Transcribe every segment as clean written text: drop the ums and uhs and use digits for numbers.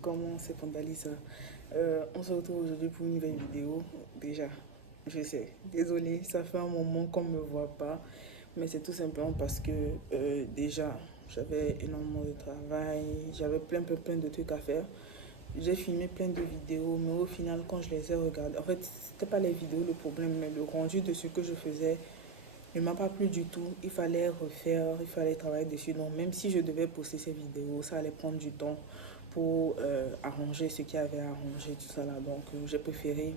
Comment c'est Pandalisa? On se retrouve aujourd'hui pour une nouvelle vidéo. Déjà, je sais, désolée, ça fait un moment qu'on ne me voit pas, mais c'est tout simplement parce que déjà, j'avais énormément de travail, j'avais plein de trucs à faire. J'ai filmé plein de vidéos, mais au final, quand je les ai regardées, en fait, c'était pas les vidéos le problème, mais le rendu de ce que je faisais ne m'a pas plu du tout. Il fallait refaire, il fallait travailler dessus. Donc, même si je devais poster ces vidéos, ça allait prendre du temps pour arranger ce qui avait arrangé, tout ça là. Donc, j'ai préféré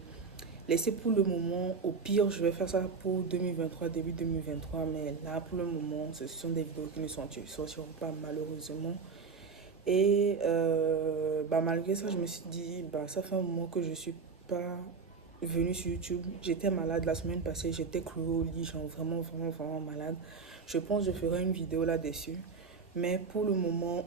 laisser pour le moment. Au pire, je vais faire ça pour 2023, début 2023. Mais là, pour le moment, ce sont des vidéos qui ne sortiront pas malheureusement. Et malgré ça, je me suis dit, ça fait un moment que je ne suis pas venue sur YouTube. J'étais malade la semaine passée, j'étais clouée au lit, genre vraiment malade. Je pense que je ferai une vidéo là-dessus. Mais pour le moment,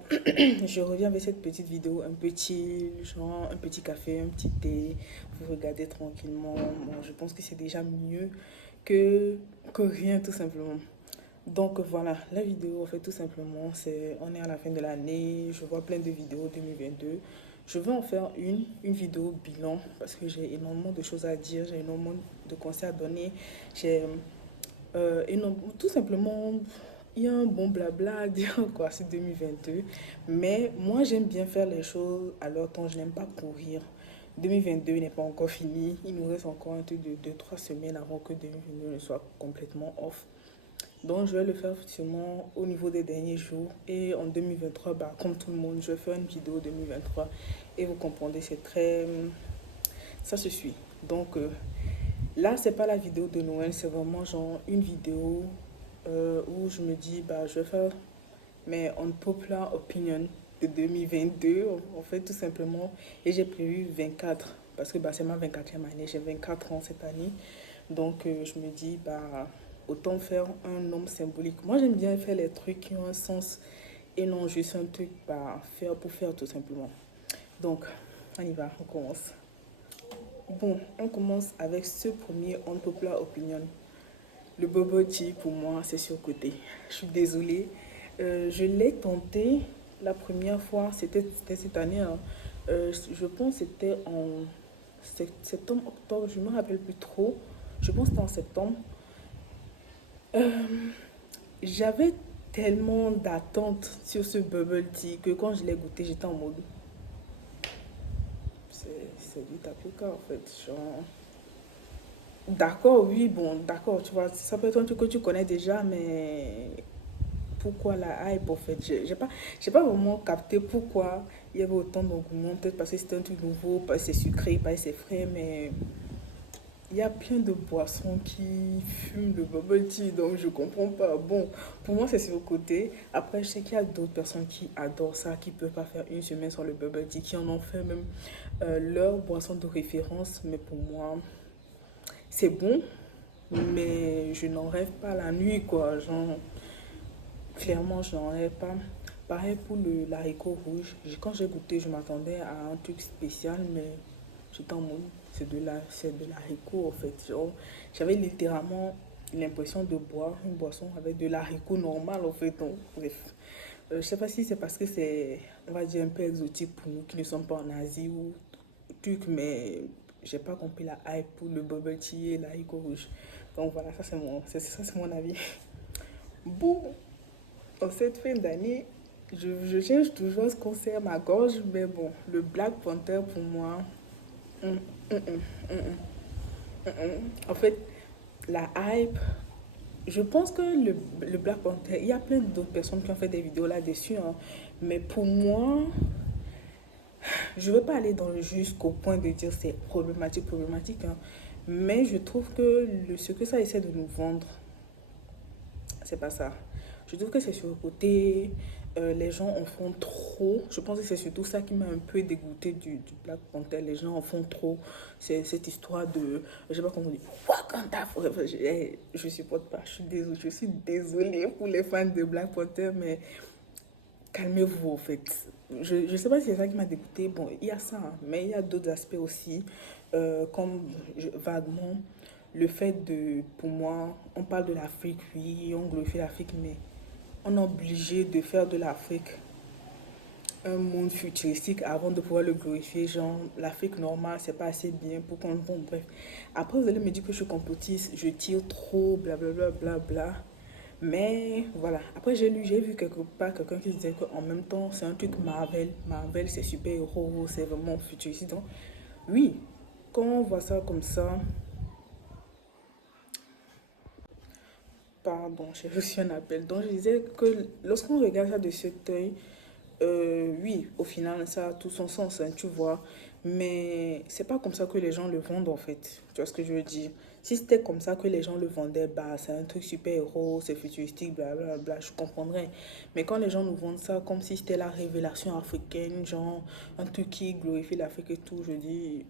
je reviens avec cette petite vidéo un peu chill, genre un petit café, un petit thé, vous regardez tranquillement. Bon, je pense que c'est déjà mieux que rien tout simplement. Donc voilà, la vidéo, en fait, tout simplement, on est à la fin de l'année, je vois plein de vidéos 2022. Je vais en faire une vidéo bilan, parce que j'ai énormément de choses à dire, j'ai énormément de conseils à donner. J'ai tout simplement, il y a un bon blabla à dire quoi, c'est 2022. Mais moi, j'aime bien faire les choses à leur temps, je n'aime pas courir. 2022 n'est pas encore fini, il nous reste encore un truc de 2-3 semaines avant que 2022 ne soit complètement off. Donc, je vais le faire sûrement au niveau des derniers jours. Et en 2023, comme tout le monde, je vais faire une vidéo 2023. Et vous comprendrez, c'est très... Ça se suit. Donc, là, c'est pas la vidéo de Noël, c'est vraiment genre une vidéo où je me dis, je vais faire mes unpopular opinion de 2022, en fait, tout simplement. Et j'ai prévu 24, parce que c'est ma 24e année, j'ai 24 ans cette année. Donc, je me dis, autant faire un nombre symbolique. Moi, j'aime bien faire les trucs qui ont un sens et non juste un truc, faire pour faire tout simplement. Donc, on y va, on commence. Bon, on commence avec ce premier unpopular opinion. Le bubble tea, pour moi, c'est surcoté. Je suis désolée. Je l'ai tenté la première fois, c'était cette année. Hein. Je pense que c'était en septembre, octobre, je ne me rappelle plus trop. Je pense que c'était en septembre. Euh, J'avais tellement d'attentes sur ce bubble tea que quand je l'ai goûté, j'étais en mode. C'est du tapioca en fait. Genre, d'accord, oui, bon, d'accord, tu vois, ça peut être un truc que tu connais déjà, mais pourquoi la hype en fait? J'ai pas vraiment capté pourquoi il y avait autant d'engouement. Peut-être parce que c'était un truc nouveau, parce que c'est sucré, parce que c'est frais, mais il y a plein de boissons qui fument le bubble tea, donc je comprends pas. Bon, pour moi, c'est sur le côté. Après, je sais qu'il y a d'autres personnes qui adorent ça, qui peuvent pas faire une semaine sans le bubble tea, qui en ont fait même leur boisson de référence. Mais pour moi, c'est bon, mais je n'en rêve pas la nuit, quoi. Genre, clairement, je n'en rêve pas. Pareil pour l'haricot rouge. Quand j'ai goûté, je m'attendais à un truc spécial, mais j'étais en mode, c'est de l'haricot en fait. J'avais littéralement l'impression de boire une boisson avec de l'haricot normal en fait. Donc, bref. Je sais pas si c'est parce que c'est, on va dire, un peu exotique pour nous qui ne sommes pas en Asie ou truc, mais j'ai pas compris la hype pour le bubble tea et l'haricot rouge. Donc voilà, ça c'est mon avis. Bon, en cette fin d'année, je cherche toujours ce qu'on sert ma gorge, mais bon, le Black Panther pour moi, hum, hum, hum, hum, en fait, la hype, je pense que le Black Panther, il y a plein d'autres personnes qui ont fait des vidéos là-dessus, hein, mais pour moi, je ne veux pas aller jusqu'au point de dire c'est problématique, hein, mais je trouve que ce que ça essaie de nous vendre, c'est pas ça. Je trouve que c'est sur le côté, les gens en font trop. Je pense que c'est surtout ça qui m'a un peu dégoûté du Black Panther. Les gens en font trop. C'est cette histoire de, je sais pas comment on dit, Wakanda Forever. Je supporte pas. Je suis désolée pour les fans de Black Panther, mais calmez-vous en fait. Je sais pas si c'est ça qui m'a dégoûté. Bon, il y a ça, hein, mais il y a d'autres aspects aussi, comme vaguement le fait de, pour moi, on parle de l'Afrique, oui, on glorifie l'Afrique, mais on est obligé de faire de l'Afrique un monde futuristique avant de pouvoir le glorifier. Genre, l'Afrique normale, c'est pas assez bien pour qu'on... Bon, bref. Après, vous allez me dire que je suis complotiste, je tire trop, blablabla, bla, bla, bla, bla. Mais voilà. Après, j'ai vu quelque part quelqu'un qui disait qu'en même temps, c'est un truc Marvel. Marvel, c'est super-héros, c'est vraiment futuristique. Donc, oui, quand on voit ça comme ça, pardon, j'ai reçu un appel. Donc, je disais que lorsqu'on regarde ça de cet œil, oui, au final, ça a tout son sens, hein, tu vois. Mais c'est pas comme ça que les gens le vendent, en fait. Tu vois ce que je veux dire? Si c'était comme ça que les gens le vendaient, bah, c'est un truc super-héros, c'est futuristique, blablabla, je comprendrais. Mais quand les gens nous vendent ça comme si c'était la révélation africaine, genre un truc qui glorifie l'Afrique et tout, je dis,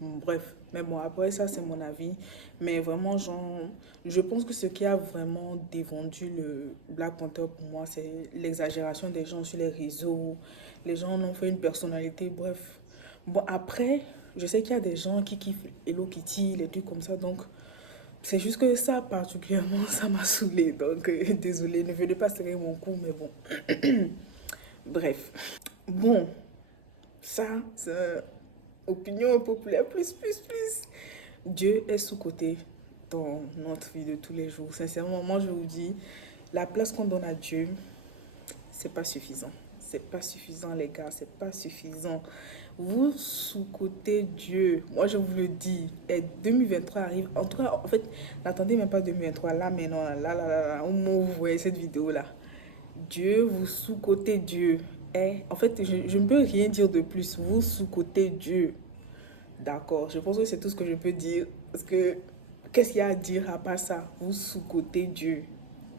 bref, mais bon, après ça, c'est mon avis. Mais vraiment, genre, je pense que ce qui a vraiment dévendu le Black Panther pour moi, c'est l'exagération des gens sur les réseaux. Les gens en ont fait une personnalité, bref. Bon, après, je sais qu'il y a des gens qui kiffent Hello Kitty, les trucs comme ça, donc c'est juste que ça, particulièrement, ça m'a saoulé. Donc, désolé, ne venez pas serrer mon cou, mais bon. Bref. Bon, ça, c'est opinion populaire, plus. Dieu est sous-côté dans notre vie de tous les jours. Sincèrement, moi je vous dis, la place qu'on donne à Dieu, c'est pas suffisant. C'est pas suffisant, les gars, c'est pas suffisant. Vous sous-côté Dieu, moi je vous le dis, et 2023 arrive. En tout cas, en fait, n'attendez même pas 2023, là maintenant, là, au moment où vous voyez cette vidéo-là. Dieu, vous sous-côté Dieu. En fait, je ne peux rien dire de plus. Vous sous-côté Dieu. D'accord, je pense que c'est tout ce que je peux dire. Parce que, qu'est-ce qu'il y a à dire à part ça? Vous sous-côté Dieu.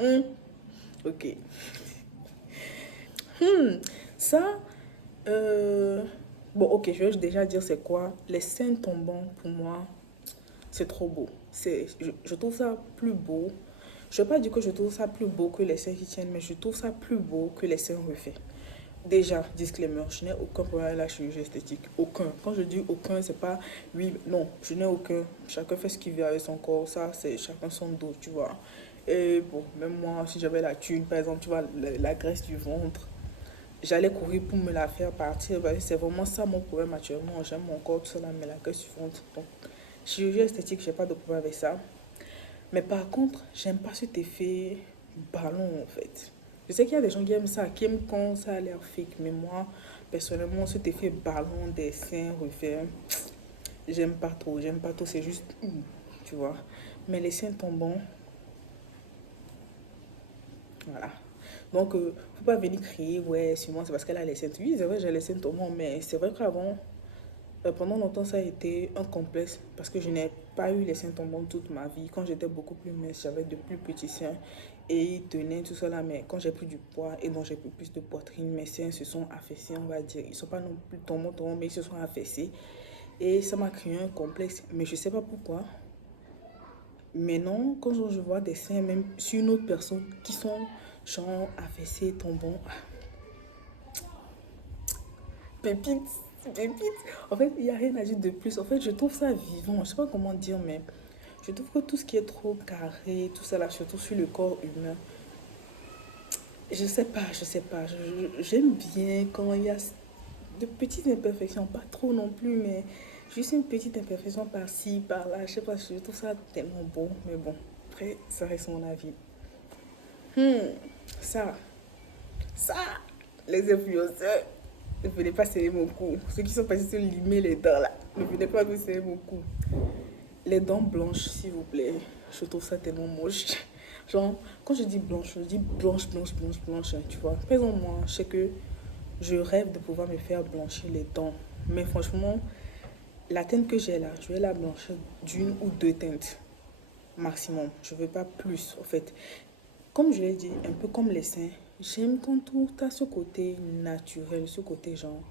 Hum? Ok. Ça, euh, bon, ok, je vais déjà dire c'est quoi. Les saints tombants, pour moi, c'est trop beau. Je trouve ça plus beau. Je ne vais pas dire que je trouve ça plus beau que les saints qui tiennent, mais je trouve ça plus beau que les saints refaits. Déjà, disclaimer, je n'ai aucun problème avec la chirurgie esthétique. Aucun. Quand je dis aucun, c'est pas oui, non, je n'ai aucun. Chacun fait ce qu'il veut avec son corps. Ça, c'est chacun son dos, tu vois. Et bon, même moi, si j'avais la thune, par exemple, tu vois, la graisse du ventre, j'allais courir pour me la faire partir. C'est vraiment ça mon problème actuellement. J'aime mon corps, tout ça, là, mais la graisse du ventre. Donc, chirurgie esthétique, j'ai pas de problème avec ça. Mais par contre, j'aime pas cet effet ballon en fait. Je sais qu'il y a des gens qui aiment ça, qui aiment quand ça a l'air fake, mais moi, personnellement, cet effet ballon des seins refaits, j'aime pas trop, c'est juste, tu vois. Mais les seins tombants, voilà. Donc, faut pas venir crier, ouais, sur moi, c'est parce qu'elle a les seins. Oui, c'est vrai, j'ai les seins tombants, mais c'est vrai qu'avant, pendant longtemps, ça a été un complexe parce que je n'ai pas eu les seins tombants toute ma vie. Quand j'étais beaucoup plus mince, j'avais de plus petits seins et ils tenaient tout cela. Mais quand j'ai pris du poids et donc j'ai pris plus de poitrine, mes seins se sont affaissés, on va dire. Ils ne sont pas non plus tombants, mais ils se sont affaissés. Et ça m'a créé un complexe. Mais je ne sais pas pourquoi. Mais non, quand je vois des seins, même sur une autre personne qui sont genre affaissés, tombants, pépite, pépite. En fait, il n'y a rien à dire de plus. En fait, je trouve ça vivant. Je sais pas comment dire, mais je trouve que tout ce qui est trop carré, tout ça là, surtout sur le corps humain, je sais pas. J'aime bien quand il y a de petites imperfections, pas trop non plus, mais juste une petite imperfection par-ci, par-là. Je sais pas, je trouve ça tellement beau, mais bon, après, ça reste mon avis. Ça, ça, les influenceurs, ne venez pas serrer mon cou. Ceux qui sont passés se limer les dents là, ne venez pas me serrer mon cou. Les dents blanches, s'il vous plaît, je trouve ça tellement moche. Genre, quand je dis blanche, je dis blanche, hein, tu vois. Par exemple, moi, je sais que je rêve de pouvoir me faire blanchir les dents. Mais franchement, la teinte que j'ai là, je vais la blanchir d'une ou deux teintes maximum. Je ne veux pas plus, en fait. Comme je l'ai dit, un peu comme les seins, j'aime quand tout a ce côté naturel, ce côté genre,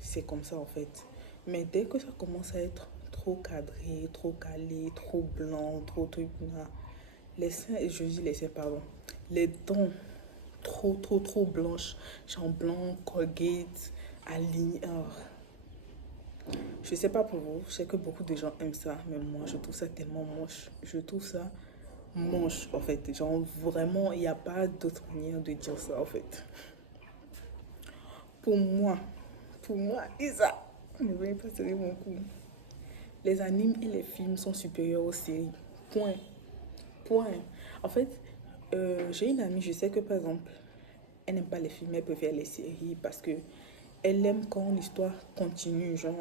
c'est comme ça en fait. Mais dès que ça commence à être trop cadré, trop calé, trop blanc, trop truc, là, les seins, je dis les seins, pardon, les dents trop blanches, genre blanc, Colgate, aligne. Je sais pas pour vous, je sais que beaucoup de gens aiment ça, mais moi je trouve ça tellement moche. Je trouve ça moche en fait. Genre vraiment, il n'y a pas d'autre manière de dire ça en fait. pour moi, Isa, ne venez pas serrer mon cou. Les animes et les films sont supérieurs aux séries. Point. Point. En fait, j'ai une amie, je sais que par exemple, elle n'aime pas les films, elle préfère les séries parce que elle aime quand l'histoire continue. Genre,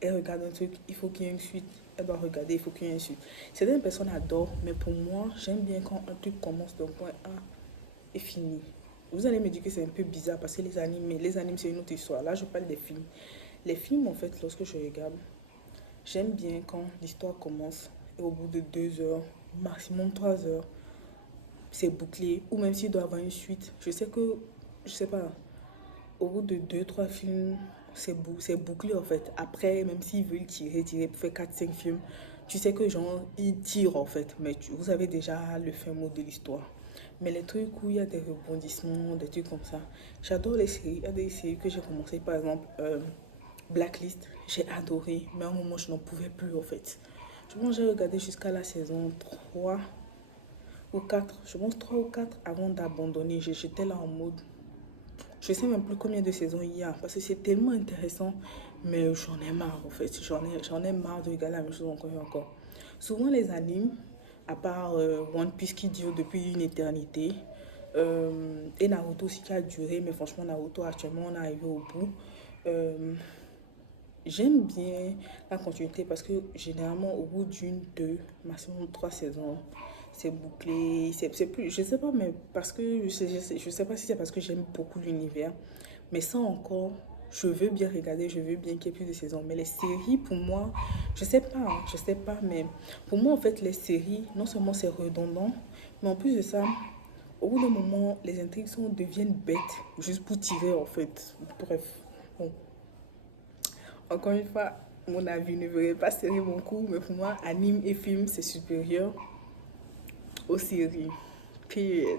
elle regarde un truc, il faut qu'il y ait une suite. Elle doit regarder, il faut qu'il y ait une suite. Certaines personnes adorent, mais pour moi, j'aime bien quand un truc commence d'un point A et finit. Vous allez me dire que c'est un peu bizarre parce que les animes c'est une autre histoire. Là, je parle des films. Les films, en fait, lorsque je regarde, j'aime bien quand l'histoire commence et au bout de 2 heures, maximum 3 heures, c'est bouclé. Ou même s'il doit y avoir une suite. Je sais que, je sais pas, au bout de 2, 3 films, c'est bouclé en fait. Après, même s'ils veulent tirer pour faire 4, 5 films, tu sais que genre, ils tirent en fait. Mais vous avez déjà le fin mot de l'histoire. Mais les trucs où il y a des rebondissements, des trucs comme ça, j'adore les séries. Il y a des séries que j'ai commencé, par exemple, Blacklist, j'ai adoré, mais à un moment je n'en pouvais plus en fait. Je pense que j'ai regardé jusqu'à la saison 3 ou 4, je pense 3 ou 4 avant d'abandonner. J'étais là en mode, je sais même plus combien de saisons il y a parce que c'est tellement intéressant, mais j'en ai marre en fait. J'en ai marre de regarder la même chose encore et encore. Souvent les animes, à part One Piece qui dure depuis une éternité, et Naruto aussi qui a duré, mais franchement Naruto actuellement on est arrivé au bout. Euh, J'aime bien la continuité parce que généralement au bout d'une, 2, maximum 3 saisons, c'est bouclé. C'est plus, je sais pas, mais parce que je sais pas si c'est parce que j'aime beaucoup l'univers, mais ça encore, je veux bien regarder, je veux bien qu'il y ait plus de saisons. Mais les séries, pour moi, je sais pas, mais pour moi en fait les séries, non seulement c'est redondant, mais en plus de ça, au bout d'un moment, les intrigues deviennent bêtes juste pour tirer en fait. Bref, bon. Encore une fois, mon avis ne verrait pas serrer mon cou, mais pour moi, anime et film, c'est supérieur aux séries. Period.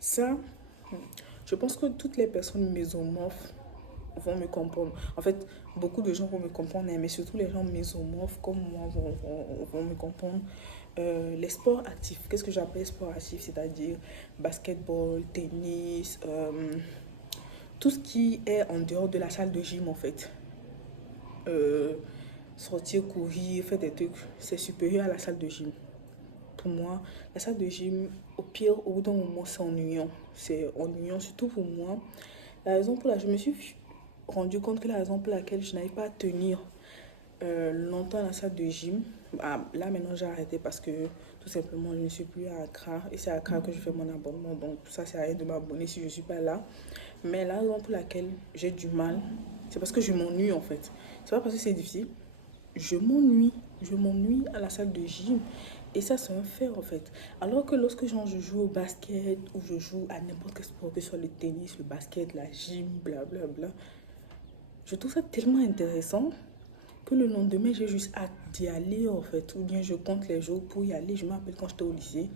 Ça, je pense que toutes les personnes mésomorphes vont me comprendre. En fait, beaucoup de gens vont me comprendre, mais surtout les gens mésomorphes comme moi vont me comprendre. Les sports actifs, qu'est-ce que j'appelle sport actif? C'est-à-dire basketball, tennis, tout ce qui est en dehors de la salle de gym en fait. Euh, Sortir, courir, faire des trucs, c'est supérieur à la salle de gym. Pour moi, la salle de gym, au pire, au bout d'un moment, c'est ennuyant. C'est ennuyant, surtout pour moi. La raison pour laquelle je me suis rendu compte que la raison pour laquelle je n'arrive pas à tenir longtemps à la salle de gym, là maintenant j'ai arrêté parce que tout simplement je ne suis plus à Accra et c'est à Accra que je fais mon abonnement, donc ça sert à rien de m'abonner si je ne suis pas là. Mais la raison pour laquelle j'ai du mal, c'est parce que je m'ennuie en fait. C'est pas parce que c'est difficile, je m'ennuie à la salle de gym. Et ça, c'est un fait en fait. Alors que lorsque genre, je joue au basket ou je joue à n'importe quel sport, que ce soit le tennis, le basket, la gym, blablabla, je trouve ça tellement intéressant que le lendemain, j'ai juste hâte d'y aller en fait. Ou bien je compte les jours pour y aller. Je me rappelle quand j'étais au lycée,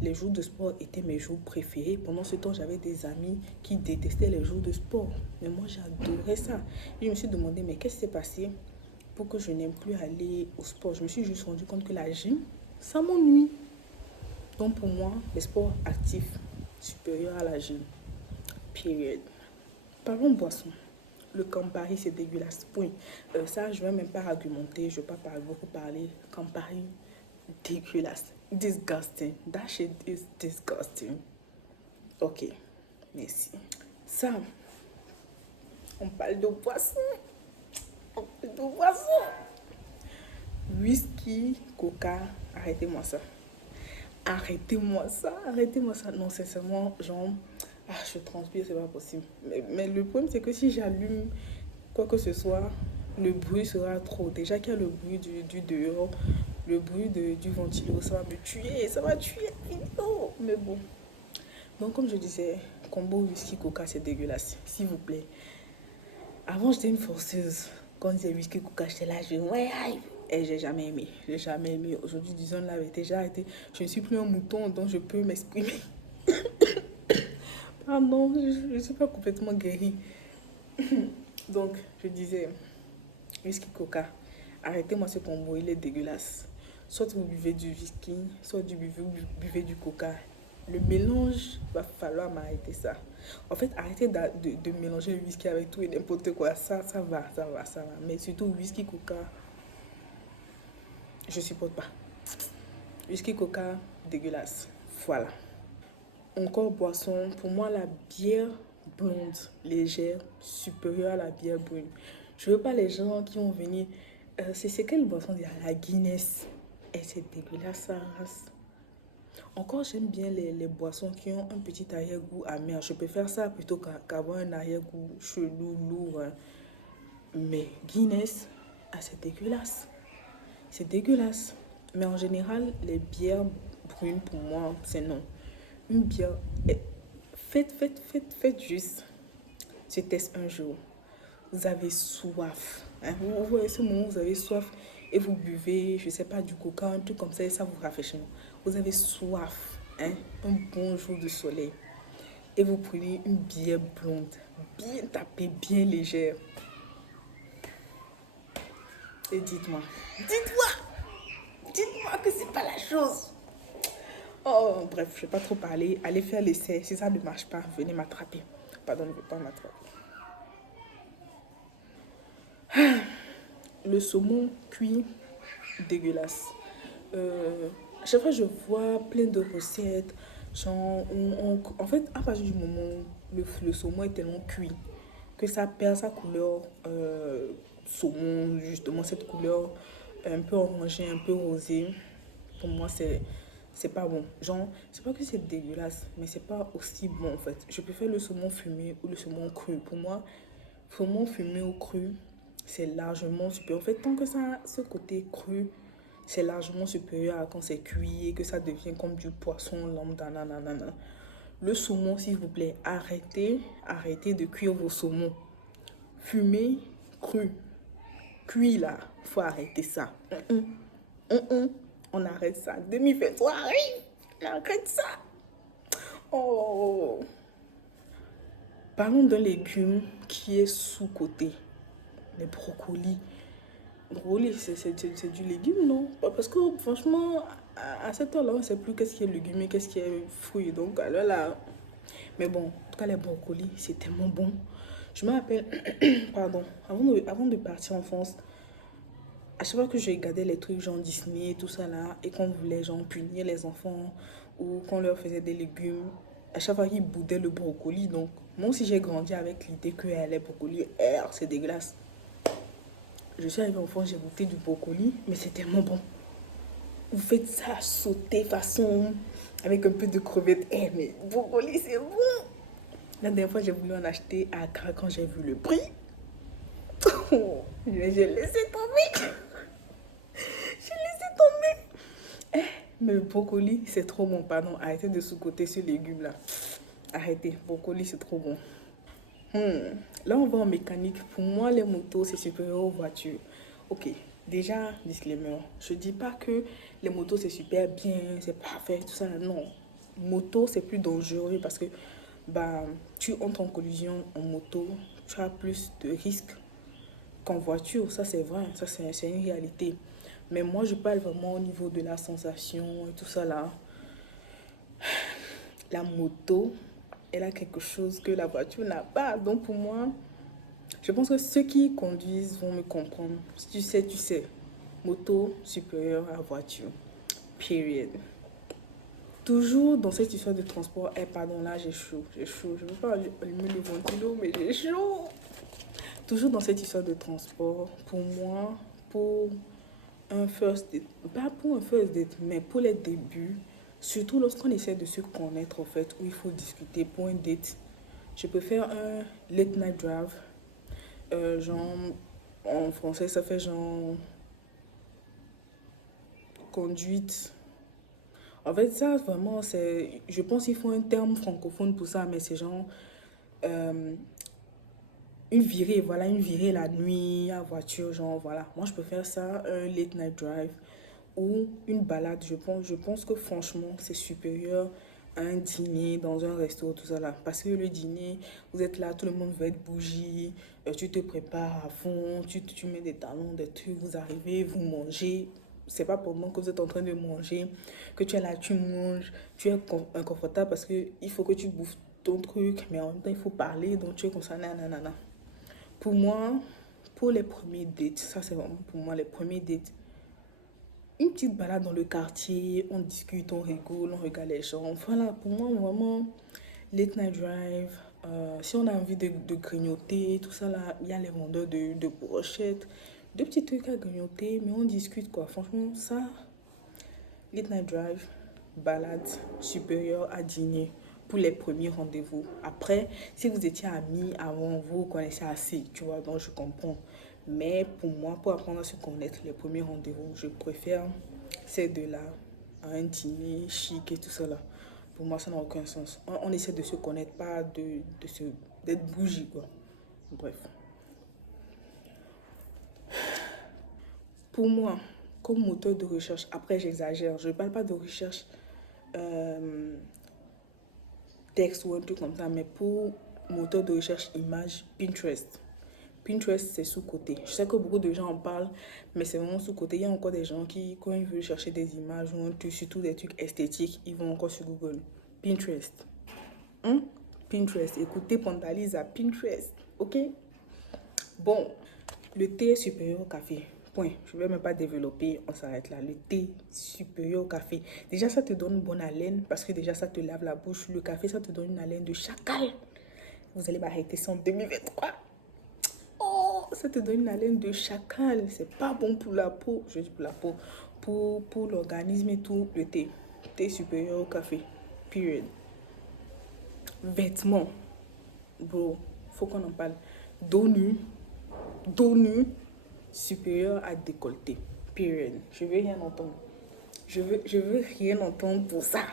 les jours de sport étaient mes jours préférés. Pendant ce temps, j'avais des amis qui détestaient les jours de sport. Mais moi, j'adorais ça. Et je me suis demandé, mais qu'est-ce qui s'est passé pour que je n'aime plus aller au sport? Je me suis juste rendu compte que la gym, ça m'ennuie. Donc pour moi, les sports actifs supérieurs à la gym. Period. Parlons boisson. Le Campari, c'est dégueulasse. Point. Ça, je ne vais même pas argumenter. Je ne vais pas beaucoup parler. Campari, dégueulasse. Disgusting. That shit is disgusting. Ok. Merci. Ça, on parle de boisson. On parle de boisson. Whisky, coca, arrêtez-moi ça. Arrêtez-moi ça, arrêtez-moi ça. Non, sincèrement, genre, je transpire, c'est pas possible. Mais le problème, c'est que si j'allume quoi que ce soit, le bruit sera trop. Déjà qu'il y a le bruit du dehors, le bruit du ventilo, ça va me tuer, ça va tuer. Oh, mais bon. Donc, comme je disais, combo whisky coca, c'est dégueulasse. S'il vous plaît. Avant, j'étais une forceuse. Quand on disait whisky coca, j'étais là, ouais, aïe. Et j'ai jamais aimé. J'ai jamais aimé. Aujourd'hui, disons la vérité, j'ai arrêté. Je ne suis plus un mouton, donc je peux m'exprimer. Ah non, je ne suis pas complètement guérie. Donc, je disais, whisky coca. Arrêtez-moi ce combo, il est dégueulasse. Soit vous buvez du whisky, soit vous buvez du coca. Le mélange, va falloir m'arrêter ça. En fait, arrêtez de mélanger le whisky avec tout et n'importe quoi. Ça va, ça va, ça va. Mais surtout, whisky, coca, je supporte pas. Whisky, coca, dégueulasse. Voilà. Encore boisson, pour moi, la bière blonde, légère, supérieure à la bière brune. Je veux pas les gens qui vont venir. C'est quelle boisson déjà? La Guinness. Et c'est dégueulasse, ça race. Encore, j'aime bien les boissons qui ont un petit arrière-goût amer. Je préfère ça plutôt qu'avoir un arrière-goût chelou, lourd, hein. Mais Guinness, ah, c'est dégueulasse. C'est dégueulasse. Mais en général, les bières brunes, pour moi, c'est non. Une bière, faites juste ce test un jour. Vous avez soif. Hein? Vous voyez ce moment où vous avez soif et vous buvez, je sais pas, du coca, un truc comme ça, et ça vous rafraîchit. Vous avez soif, hein? Un bon jour de soleil. Et vous prenez une bière blonde, bien tapée, bien légère. Et dites-moi que c'est pas la chose. Oh, bref, je vais pas trop parler. Allez faire l'essai. Si ça ne marche pas, venez m'attraper. Pardon, ne veut pas m'attraper. Le saumon cuit, dégueulasse. À chaque fois, je vois plein de recettes. Genre, en fait, à partir du moment où le saumon est tellement cuit que ça perd sa couleur saumon, justement, cette couleur un peu orangée, un peu rosée. Pour moi, c'est pas bon. Genre, c'est pas que c'est dégueulasse, mais c'est pas aussi bon en fait. Je préfère le saumon fumé ou le saumon cru. Pour moi, saumon fumé ou cru, c'est largement supérieur. En fait, tant que ça a ce côté cru, c'est largement supérieur à quand c'est cuit et que ça devient comme du poisson lambda. Nanana. Le saumon, s'il vous plaît, arrêtez de cuire vos saumons. Fumé, cru, cuit là, faut arrêter ça. On arrête ça. 2023 arrive, on arrête ça. Oh. Parlons d'un légume qui est sous-coté. Les brocolis. Brocoli, c'est du légume, non? Parce que franchement, à cette heure-là, on ne sait plus qu'est-ce qui est légume et qu'est-ce qui est fruit. Donc, alors là. Mais bon, en tout cas, les brocolis, c'est tellement bon. Je me rappelle, pardon, avant de partir en France, à chaque fois que je regardais les trucs genre Disney et tout ça là, et qu'on voulait genre punir les enfants ou qu'on leur faisait des légumes, à chaque fois qu'ils boudaient le brocoli. Donc, moi aussi j'ai grandi avec l'idée que les brocolis, c'est dégueulasse. Je suis arrivée en France, j'ai goûté du brocoli, mais c'est tellement bon. Vous faites ça sauter façon avec un peu de crevettes. Mais brocoli, c'est bon. La dernière fois, j'ai voulu en acheter à Accra quand j'ai vu le prix. J'ai laissé tomber. J'ai laissé tomber. Mais le brocoli, c'est trop bon. Pardon, arrêtez de sous-coter ce légume-là. Arrêtez, brocoli, c'est trop bon. Là, on va en mécanique. Pour moi, les motos, c'est supérieur aux voitures. Ok, déjà, disclaimer. Je dis pas que les motos, c'est super bien, c'est parfait, tout ça. Non. Moto, c'est plus dangereux parce que bah, tu entres en collision en moto, tu as plus de risques qu'en voiture. Ça, c'est vrai. Ça, c'est une réalité. Mais moi, je parle vraiment au niveau de la sensation et tout ça là. La moto, elle a quelque chose que la voiture n'a pas. Donc, pour moi, je pense que ceux qui conduisent vont me comprendre. Si tu sais, tu sais. Moto supérieure à voiture. Period. Toujours dans cette histoire de transport. Pardon, là, j'ai chaud. Je ne veux pas allumer le ventilo, mais j'ai chaud. Toujours dans cette histoire de transport, pour moi, pour un first date, pas pour un first date, mais pour les débuts, surtout lorsqu'on essaie de se connaître, en fait, où il faut discuter pour un date, je préfère un late night drive. Genre, en français, ça fait genre conduite. En fait, ça, vraiment, c'est. Je pense qu'il faut un terme francophone pour ça, mais c'est genre. Une virée, voilà, une virée la nuit, en voiture, genre, voilà. Moi, je préfère ça, un late night drive ou une balade. Je pense que franchement, c'est supérieur à un dîner dans un resto, tout ça là. Parce que le dîner, vous êtes là, tout le monde veut être bougie, tu te prépares à fond, tu mets des talons, des trucs, vous arrivez, vous mangez. c'est pas pendant que vous êtes en train de manger que tu es là, tu manges, tu es inconfortable parce qu'il faut que tu bouffes ton truc, mais en même temps, il faut parler, donc tu es comme ça, nanana. Pour moi, pour les premiers dates, ça c'est vraiment pour moi les premiers dates, une petite balade dans le quartier, on discute, on rigole, on regarde les gens. Voilà, pour moi, vraiment, late night drive. Si on a envie de grignoter, tout ça là, il y a les vendeurs de brochettes, deux petits trucs à grignoter, mais on discute quoi. Franchement, ça, late night drive, balade supérieure à dîner pour les premiers rendez-vous. Après, si vous étiez amis avant, vous connaissez assez, tu vois, donc je comprends. Mais pour moi, pour apprendre à se connaître, les premiers rendez-vous, je préfère ces deux-là à un dîner chic et tout ça là. Pour moi, ça n'a aucun sens. On essaie de se connaître, pas d'être bougie, quoi. Bref. Pour moi, comme moteur de recherche, après j'exagère, je ne parle pas de recherche euh, texte ou un truc comme ça, mais pour moteur de recherche image, Pinterest. Pinterest, c'est sous-côté. Je sais que beaucoup de gens en parlent, mais c'est vraiment sous-côté. Il y a encore des gens qui, quand ils veulent chercher des images ou un truc, surtout des trucs esthétiques, ils vont encore sur Google. Pinterest. Hein? Pinterest. Écoutez Pandalise à Pinterest. Ok? Bon, le thé est supérieur au café. Point. Je ne vais même pas développer, on s'arrête là. Le thé supérieur au café. Déjà, ça te donne une bonne haleine parce que déjà, ça te lave la bouche. Le café, ça te donne une haleine de chacal. Vous allez m'arrêter ça en 2023. Oh, ça te donne une haleine de chacal. C'est pas bon pour la peau. Je dis pour la peau. Pour l'organisme et tout, le thé. Thé supérieur au café. Period. Vêtements. Bro, faut qu'on en parle. Dos nu supérieur à décolleté. Period. Je veux rien entendre. Je veux rien entendre pour ça.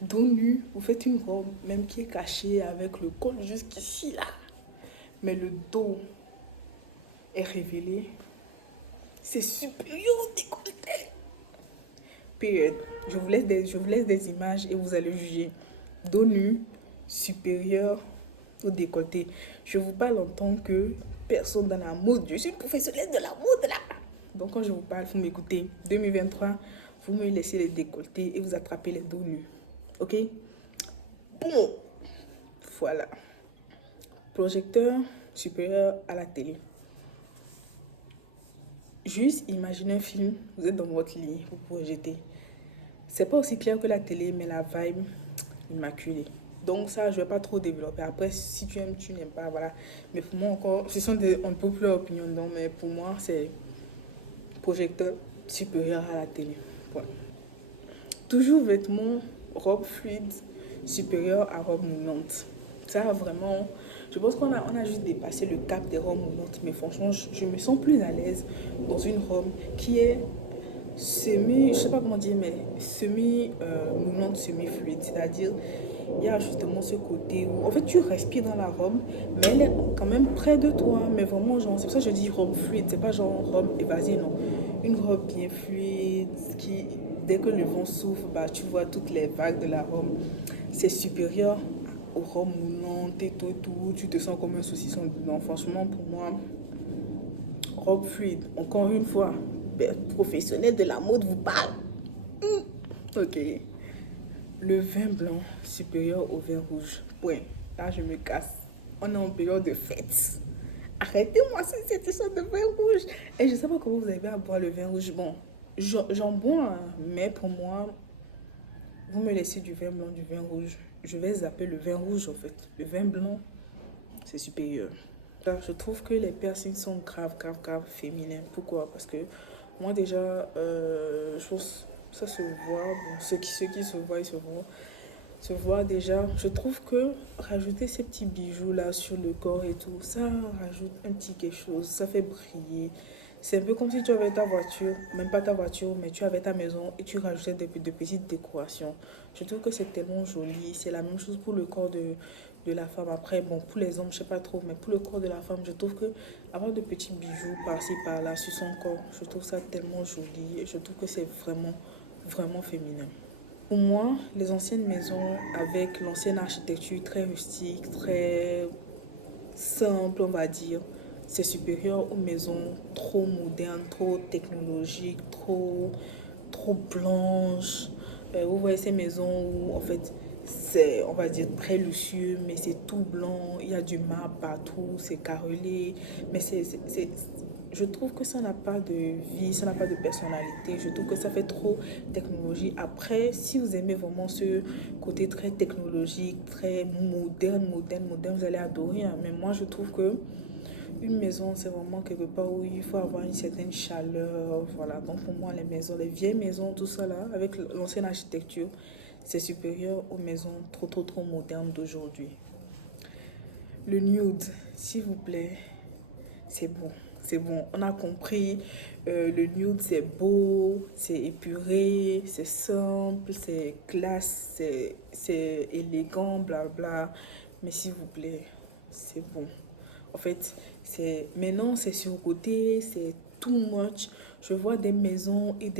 Dos nu, vous faites une robe, même qui est cachée avec le col jusqu'ici là. Mais le dos est révélé. C'est supérieur au décolleté. Period. Je vous laisse des images et vous allez juger. Dos nu supérieur au décolleté. Je vous parle en tant que personne dans la mode. Je suis professionnelle de la mode là. Donc quand je vous parle, vous m'écoutez. 2023, vous me laissez les décolletés et vous attrapez les dos nus. Ok? Bon. Voilà. Projecteur supérieur à la télé. Juste imaginez un film, vous êtes dans votre lit, vous projetez. C'est pas aussi clair que la télé, mais la vibe, immaculée. Donc ça, je vais pas trop développer. Après, si tu aimes, tu n'aimes pas, voilà. Mais pour moi encore, ce sont des unpopular opinions. Donc, mais pour moi, c'est projecteur supérieur à la télé. Voilà. Toujours vêtements, robe fluide, supérieure à robe moulante. Ça, vraiment, je pense qu'on a juste dépassé le cap des robes moulantes. Mais franchement, je me sens plus à l'aise dans une robe qui est je sais pas comment dire, mais semi-moulante, semi-fluide. C'est-à-dire, il y a justement ce côté où, en fait, tu respires dans la robe, mais elle est quand même près de toi. Mais vraiment, genre, c'est pour ça que je dis robe fluide. C'est pas genre robe évasée, non. Une robe bien fluide, qui, dès que le vent souffle, bah, tu vois toutes les vagues de la robe. C'est supérieur aux robes moulantes et tout. Tu te sens comme un saucisson dedans. Franchement, pour moi, robe fluide. Encore une fois, professionnel de la mode vous parle. Ok. Le vin blanc supérieur au vin rouge. Point. Là, je me casse. On est en période de fête. Arrêtez-moi cette histoire de vin rouge. Et je ne sais pas comment vous avez à boire le vin rouge. Bon, j'en bois, hein, mais pour moi, vous me laissez du vin blanc, du vin rouge. Je vais zapper le vin rouge en fait. Le vin blanc, c'est supérieur. Alors, je trouve que les piercings sont grave féminins. Pourquoi? Parce que moi déjà, je pense que ça se voit. Bon, ceux qui se voient, ils se voient déjà. Je trouve que rajouter ces petits bijoux là sur le corps et tout, ça rajoute un petit quelque chose. Ça fait briller. C'est un peu comme si tu avais ta voiture, même pas ta voiture, mais tu avais ta maison et tu rajoutais de petites décorations. Je trouve que c'est tellement joli. C'est la même chose pour le corps de la femme. Après, bon, pour les hommes, je sais pas trop, mais pour le corps de la femme, je trouve que avoir de petits bijoux par-ci, par-là sur son corps, je trouve ça tellement joli et je trouve que c'est vraiment féminin. Pour moi, les anciennes maisons avec l'ancienne architecture très rustique, très simple, on va dire, c'est supérieur aux maisons trop modernes, trop technologiques, trop blanches. Vous voyez ces maisons où, en fait, c'est, on va dire, très luxueux, mais c'est tout blanc, il y a du marbre partout, c'est carrelé, mais je trouve que ça n'a pas de vie, ça n'a pas de personnalité. Je trouve que ça fait trop technologie. Après, si vous aimez vraiment ce côté très technologique, très moderne, vous allez adorer, hein. Mais moi, je trouve que une maison, c'est vraiment quelque part où il faut avoir une certaine chaleur. Voilà. Donc, pour moi, les maisons, les vieilles maisons, tout ça là, avec l'ancienne architecture, c'est supérieur aux maisons trop modernes d'aujourd'hui. Le nude, s'il vous plaît, c'est bon. C'est bon, on a compris. Le nude, c'est beau, c'est épuré, c'est simple, c'est classe, c'est élégant, blabla. Mais s'il vous plaît, c'est bon. En fait, maintenant, c'est surcoté, c'est too much. Je vois des maisons et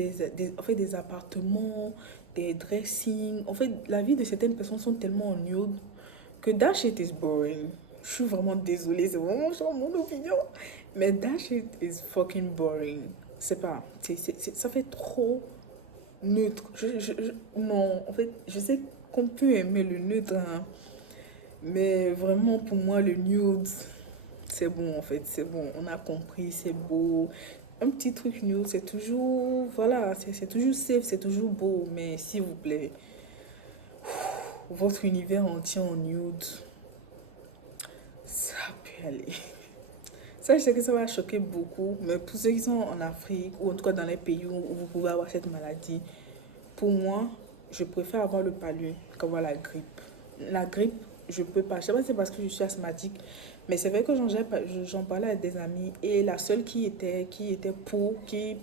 en fait, des appartements, des dressings. En fait, la vie de certaines personnes sont tellement en nude que that shit is boring. Je suis vraiment désolée, c'est vraiment mon opinion. Mais that shit is fucking boring. C'est pas, ça fait trop neutre. Non, en fait, je sais qu'on peut aimer le neutre, hein, mais vraiment pour moi, le nude, c'est bon en fait, c'est bon. On a compris, c'est beau. Un petit truc nude, c'est toujours, voilà, c'est toujours safe, c'est toujours beau. Mais s'il vous plaît, votre univers entier en nude, ça peut aller. Ça, je sais que ça va choquer beaucoup, mais pour ceux qui sont en Afrique, ou en tout cas dans les pays où vous pouvez avoir cette maladie, pour moi, je préfère avoir le palu qu'avoir la grippe. La grippe, je peux pas. Je sais pas si c'est parce que je suis asthmatique, mais c'est vrai que j'en parlais avec des amis, et la seule qui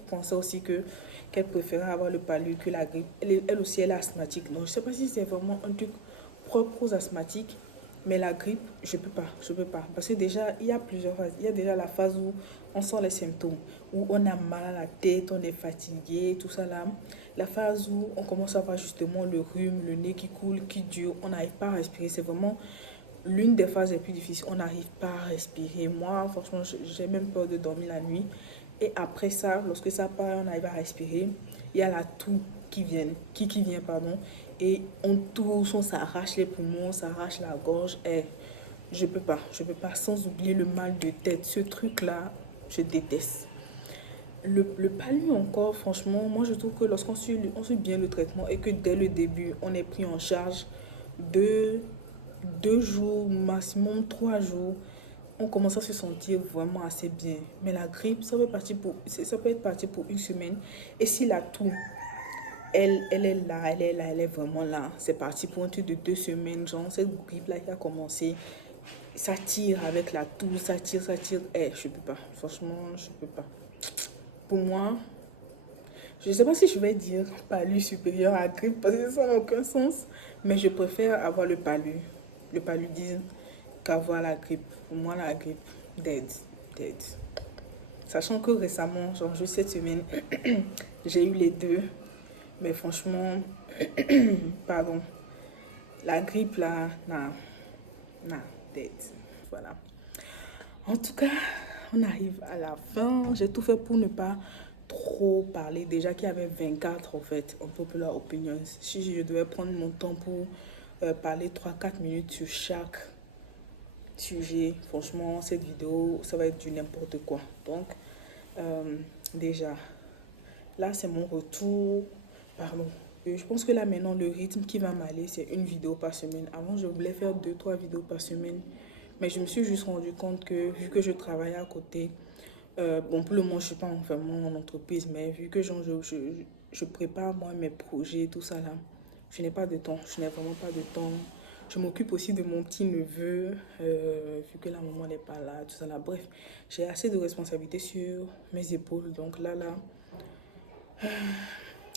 pensait aussi qu'elle préférait avoir le palu que la grippe, elle aussi, elle est asthmatique. Donc, je sais pas si c'est vraiment un truc propre aux asthmatiques, mais la grippe, je peux pas. Parce que déjà, il y a plusieurs phases. Il y a déjà la phase où on sent les symptômes, où on a mal à la tête, on est fatigué, tout ça là. La phase où on commence à avoir justement le rhume, le nez qui coule, qui dure, on n'arrive pas à respirer. C'est vraiment l'une des phases les plus difficiles. On n'arrive pas à respirer. Moi, franchement, j'ai même peur de dormir la nuit. Et après ça, lorsque ça part, on arrive à respirer. Il y a la toux qui vient, pardon. Et on tousse, on s'arrache les poumons, on s'arrache la gorge. Et je peux pas. Sans oublier le mal de tête. Ce truc-là, je déteste. Le palu encore, franchement, moi je trouve que lorsqu'on suit bien le traitement et que dès le début, on est pris en charge, deux, 2 jours, maximum 3 jours, on commence à se sentir vraiment assez bien. Mais la grippe, ça peut être parti pour une semaine. Et si la toux, elle est vraiment là. C'est parti pour un truc de 2 semaines, genre cette grippe-là qui a commencé. Ça tire avec la toux, ça tire. Eh, je peux pas. Franchement, je peux pas. Pour moi, je ne sais pas si je vais dire palu supérieur à grippe parce que ça n'a aucun sens, mais je préfère avoir le paludisme, qu'avoir la grippe. Pour moi, la grippe, dead, dead. Sachant que récemment, genre juste cette semaine, j'ai eu les deux, mais franchement, pardon, la grippe là, nah, dead. Voilà. En tout cas, on arrive à la fin. J'ai tout fait pour ne pas trop parler. Déjà qu'il y avait 24 en fait, en popular opinions. Si je devais prendre mon temps pour parler 3 4 minutes sur chaque sujet, franchement, cette vidéo, ça va être du n'importe quoi. Donc, déjà, là, c'est mon retour. Pardon. Je pense que là, maintenant, le rythme qui va m'aller, c'est une vidéo par semaine. Avant, je voulais faire 2 3 vidéos par semaine. Mais je me suis juste rendu compte que, vu que je travaillais à côté, bon, pour le moment, je ne suis pas vraiment en entreprise, mais vu que genre, je prépare moi mes projets, tout ça là, je n'ai pas de temps. Je n'ai vraiment pas de temps. Je m'occupe aussi de mon petit neveu, vu que la maman n'est pas là, tout ça là. Bref, j'ai assez de responsabilités sur mes épaules. Donc là,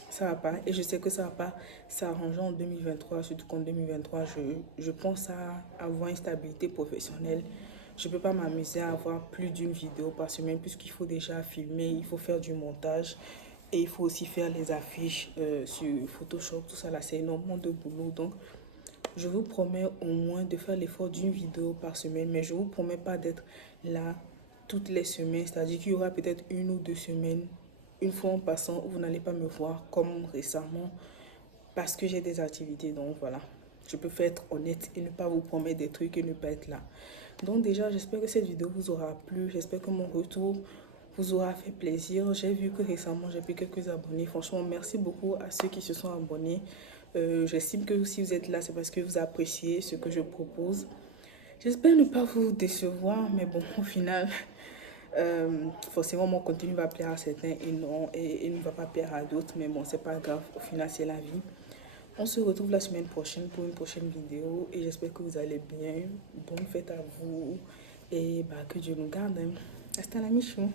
ça va pas. Et je sais que ça va pas s'arranger en 2023, surtout qu'en 2023, je pense à avoir une stabilité professionnelle. Je peux pas m'amuser à avoir plus d'une vidéo par semaine puisqu'il faut déjà filmer, il faut faire du montage et il faut aussi faire les affiches sur Photoshop, tout ça là, c'est énormément de boulot. Donc, je vous promets au moins de faire l'effort d'une vidéo par semaine, mais je vous promets pas d'être là toutes les semaines, c'est-à-dire qu'il y aura peut-être 1 ou 2 semaines, une fois en passant, où vous n'allez pas me voir comme récemment, parce que j'ai des activités, donc voilà. Je préfère être honnête et ne pas vous promettre des trucs et ne pas être là. Donc déjà, j'espère que cette vidéo vous aura plu, j'espère que mon retour vous aura fait plaisir. J'ai vu que récemment, j'ai pris quelques abonnés. Franchement, merci beaucoup à ceux qui se sont abonnés. J'estime que si vous êtes là, c'est parce que vous appréciez ce que je propose. J'espère ne pas vous décevoir, mais bon, au final, forcément, mon contenu va plaire à certains et non, et ne va pas plaire à d'autres. Mais bon, c'est pas grave, au final, c'est la vie. On se retrouve la semaine prochaine pour une prochaine vidéo et j'espère que vous allez bien. Bonne fête à vous et bah, que Dieu nous garde. Hasta la michou.